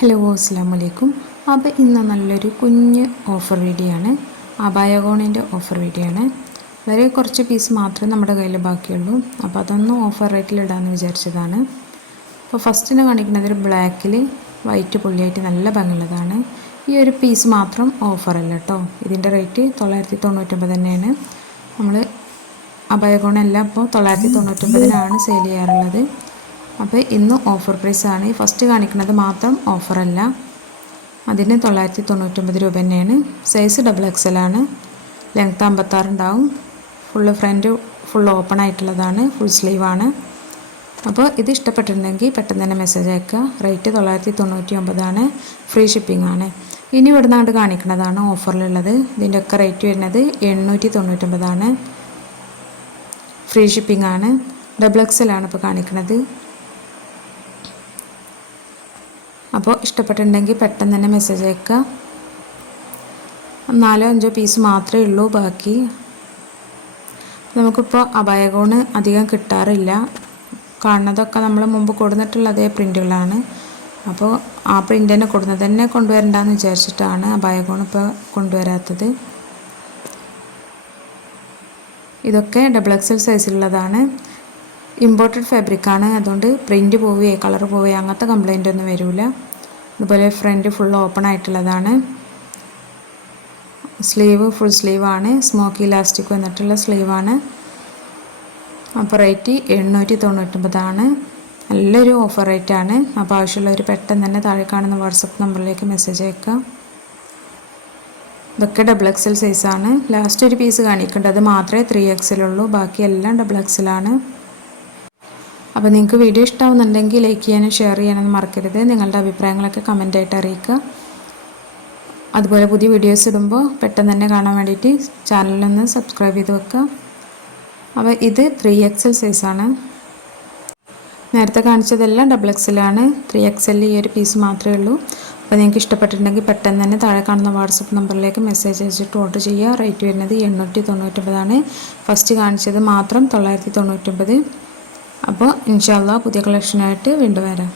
Hello അസ്സലാമു അലൈക്കും. അപ്പോൾ ഇന്ന് നല്ലൊരു കുഞ്ഞ് ഓഫർ വീഡിയോ ആണ്. അബായ ഗൗണിൻ്റെ ഓഫർ വീഡിയോ ആണ്. വളരെ കുറച്ച് പീസ് മാത്രമേ നമ്മുടെ കയ്യിൽ ബാക്കിയുള്ളൂ. അപ്പോൾ അതൊന്നും ഓഫർ റേറ്റിൽ ഇടാമെന്ന് വിചാരിച്ചതാണ്. അപ്പോൾ ഫസ്റ്റിന് കാണിക്കുന്നത് ഒരു ബ്ലാക്കിൽ വൈറ്റ് പുള്ളിയായിട്ട് നല്ല ഭംഗിയുള്ളതാണ്. ഈ ഒരു പീസ് മാത്രം ഓഫറല്ല കേട്ടോ. ഇതിൻ്റെ റേറ്റ് 999 തന്നെയാണ്. നമ്മൾ അബായ ഗൗണെല്ലാം ഇപ്പോൾ 999-നാണ് സെയിൽ ചെയ്യാറുള്ളത്. അപ്പോൾ ഇന്ന് ഓഫർ പ്രൈസാണ്. ഫസ്റ്റ് കാണിക്കുന്നത് മാത്രം ഓഫറല്ല, അതിന് 999 രൂപ തന്നെയാണ്. സൈസ് XXL ആണ്. ലെങ്ത്ത് 56 ഉണ്ടാവും. ഫ്രണ്ട് ഫുൾ ഓപ്പൺ ആയിട്ടുള്ളതാണ്. ഫുൾ സ്ലീവാണ്. അപ്പോൾ ഇത് ഇഷ്ടപ്പെട്ടിട്ടുണ്ടെങ്കിൽ പെട്ടെന്ന് തന്നെ മെസ്സേജ് അയക്കുക. റേറ്റ് 999 ആണ്. ഫ്രീ ഷിപ്പിംഗ് ആണ്. ഇനി ഇവിടുന്ന് അങ്ങോട്ട് കാണിക്കുന്നതാണ് ഓഫറിലുള്ളത്. ഇതിൻ്റെയൊക്കെ റേറ്റ് വരുന്നത് 899 ആണ്. ഫ്രീ ഷിപ്പിംഗ് ആണ്. XXL ആണ് ഇപ്പോൾ കാണിക്കുന്നത്. അപ്പോൾ ഇഷ്ടപ്പെട്ടിട്ടുണ്ടെങ്കിൽ പെട്ടെന്ന് തന്നെ മെസ്സേജ് അയക്കുക. 4-5 പീസ് മാത്രമേ ഉള്ളൂ ബാക്കി. നമുക്കിപ്പോൾ അബായ ഗൗണ് അധികം കിട്ടാറില്ല. കാണുന്നതൊക്കെ നമ്മൾ മുമ്പ് കൊടുത്തിട്ടുള്ള അതേ പ്രിൻറ്റുകളാണ്. അപ്പോൾ ആ പ്രിൻ്റ് തന്നെ കൊടുക്കുന്നത് തന്നെ കൊണ്ടുവരണ്ടെന്ന് വിചാരിച്ചിട്ടാണ് അബായ ഗൗൺ ഇപ്പോൾ കൊണ്ടുവരാത്തത്. ഇതൊക്കെ XXL സൈസിലുള്ളതാണ്. ഇമ്പോർട്ടഡ് ഫാബ്രിക്കാണ്. അതുകൊണ്ട് പ്രിൻ്റ് പോവുകയോ കളർ പോവുകയോ അങ്ങനത്തെ കംപ്ലൈൻ്റ് ഒന്നും വരില്ല. അതുപോലെ ഫ്രണ്ട് ഫുൾ ഓപ്പൺ ആയിട്ടുള്ളതാണ്. സ്ലീവ് ഫുൾ സ്ലീവാണ്. സ്മോക്കി ഇലാസ്റ്റിക് വന്നിട്ടുള്ള സ്ലീവാണ്. അപ്പോൾ റേറ്റ് 899 ആണ്. നല്ലൊരു ഓഫർ റേറ്റാണ്. അപ്പോൾ ആവശ്യമുള്ളവർ പെട്ടെന്ന് തന്നെ താഴെ കാണുന്ന വാട്സപ്പ് നമ്പറിലേക്ക് മെസ്സേജ് അയക്കുക. ഇതൊക്കെ XXL സൈസാണ്. ലാസ്റ്റ് ഒരു പീസ് കാണിക്കേണ്ടത് അത് മാത്രമേ 3XL ഉള്ളൂ. ബാക്കിയെല്ലാം XXL ആണ്. അപ്പോൾ നിങ്ങൾക്ക് വീഡിയോ ഇഷ്ടമാവുന്നുണ്ടെങ്കിൽ ലൈക്ക് ചെയ്യാനും ഷെയർ ചെയ്യാനൊന്നും മറക്കരുത്. നിങ്ങളുടെ അഭിപ്രായങ്ങളൊക്കെ കമൻ്റായിട്ട് അറിയിക്കുക. അതുപോലെ പുതിയ വീഡിയോസ് ഇടുമ്പോൾ പെട്ടെന്ന് തന്നെ കാണാൻ വേണ്ടിയിട്ട് ചാനലിലൊന്ന് സബ്സ്ക്രൈബ് ചെയ്ത് വെക്കുക. അപ്പോൾ ഇത് 3XL സൈസാണ്. നേരത്തെ കാണിച്ചതെല്ലാം XXL ആണ്. 3XL ഈ ഒരു പീസ് മാത്രമേ ഉള്ളൂ. അപ്പോൾ നിങ്ങൾക്ക് ഇഷ്ടപ്പെട്ടിട്ടുണ്ടെങ്കിൽ പെട്ടെന്ന് തന്നെ താഴെ കാണുന്ന വാട്സപ്പ് നമ്പറിലേക്ക് മെസ്സേജ് അയച്ചിട്ട് ഓർഡർ ചെയ്യുക. റേറ്റ് വരുന്നത് 899 ആണ്. ഫസ്റ്റ് കാണിച്ചത് മാത്രം 999. അപ്പോൾ ഇൻഷാ അല്ലാഹ് പുതിയ കളക്ഷനായിട്ട് വീണ്ടും വരാം.